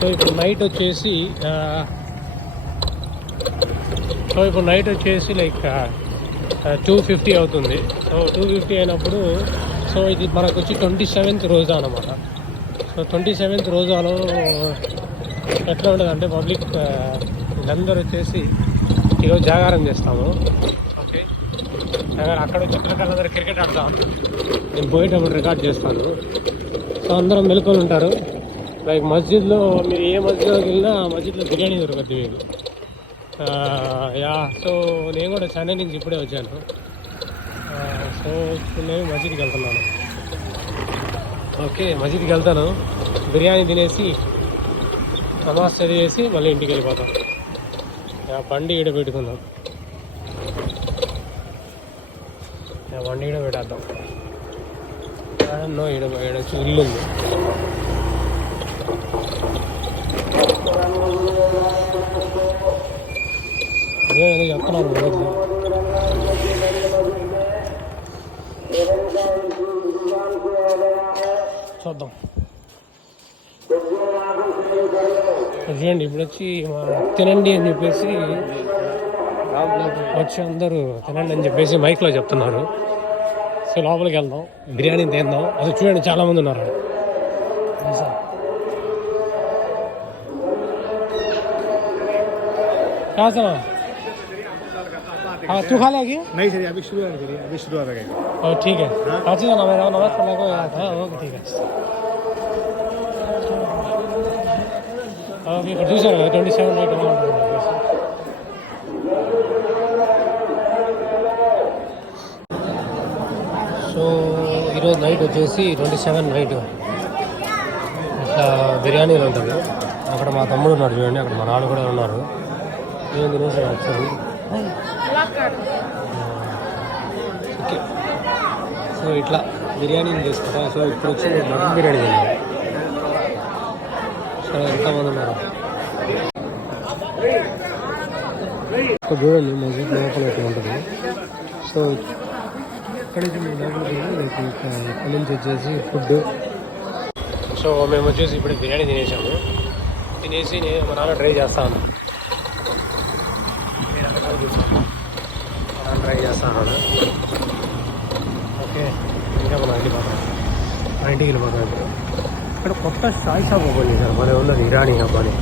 So ఇప్పుడు night వచ్చేసి like 2:50 అవుతుంది. సో 2:50 అయినప్పుడు సో ఇది మనకు వచ్చి 27th రోజా అనమాట. సో 27th రోజాలో ఎట్లా ఉంటుంది అంటే పబ్లిక్ అందరూ వచ్చేసి ఈరోజు జాగారం చేస్తాము. ఓకే, అక్కడ వచ్చి అందరూ క్రికెట్ ఆడతాం. నేను పోయేటప్పుడు రికార్డ్ చేస్తాను. సో అందరం మెలుకొని ఉంటారు. లైక్ మస్జిద్లో మీరు ఏ మస్జిద్లోకి వెళ్ళినా మస్జిద్లో బిర్యానీ దొరకద్దు మీకు. సో నేను కూడా చెన్నై నుంచి ఇప్పుడే వచ్చాను. సో ఇప్పుడు నేను మస్జిద్కి వెళ్తున్నాను. ఓకే, మస్జిద్కి వెళ్తాను, బిర్యానీ తినేసి నమాజ్ చదివేసి మళ్ళీ ఇంటికి వెళ్ళిపోతాం. బండి ఈడ పెట్టుకుందాం, బండి ఈడ పెట్టేద్దాం. ఈడ ఇల్లు ఉంది. ఏదో చెప్తున్నాను చూద్దాం. చూడండి, ఇప్పుడు వచ్చి తినండి అని చెప్పేసి వచ్చి అందరూ తినండి అని చెప్పేసి మైక్లో చెప్తున్నారు. సో లోపలికి వెళ్దాం, బిర్యానీ తిందాం. అది చూడండి చాలామంది ఉన్నారు. कहाँ से ना? हाँ, तू खा लेगी? नहीं सर, अभी शुरू हो गया। और ठीक है, आज जाना मेरा नमाज पढ़ने को याद है. ओके, ठीक है. ओके, प्रोड्यूसर है 27 नाइट में. సో ఈరోజు నైట్ వచ్చేసి 27 నైట్ ఇట్లా బిర్యానీలు ఉంటుంది. అక్కడ మా తమ్ముడు ఉన్నాడు చూడండి, అక్కడ మా నాన్న కూడా ఉన్నారు. నేను తినేసాను ఒకసారి. ఓకే, సో ఇట్లా బిర్యానీని తీసుకుంటా. సో ఇప్పుడు వచ్చి మటన్ బిర్యానీ తిన్నాను. సో ఎంతమంది ఉన్నారు చూడండి, మస్జిద్ లోపల ఇట్లా ఉంటుంది. సో ఇక్కడి నుంచి మేము లోపలికి ఇక్కడి నుంచి వచ్చేసి ఫుడ్. సో మేము వచ్చేసి ఇప్పుడు బిర్యానీ తినేసాము. తినేసి నేను మా నాన్న ట్రై చేస్తాను. ట్రై చేస్తాను. ఓకే, ఇంకా మనం ఇంటికి వెళ్ళిపోతాం. ఇక్కడ కొత్త చాయ్ షాప్ ఓపెన్ చేశారు, భలే ఉన్నది, ఇరానీ అబ్బాని.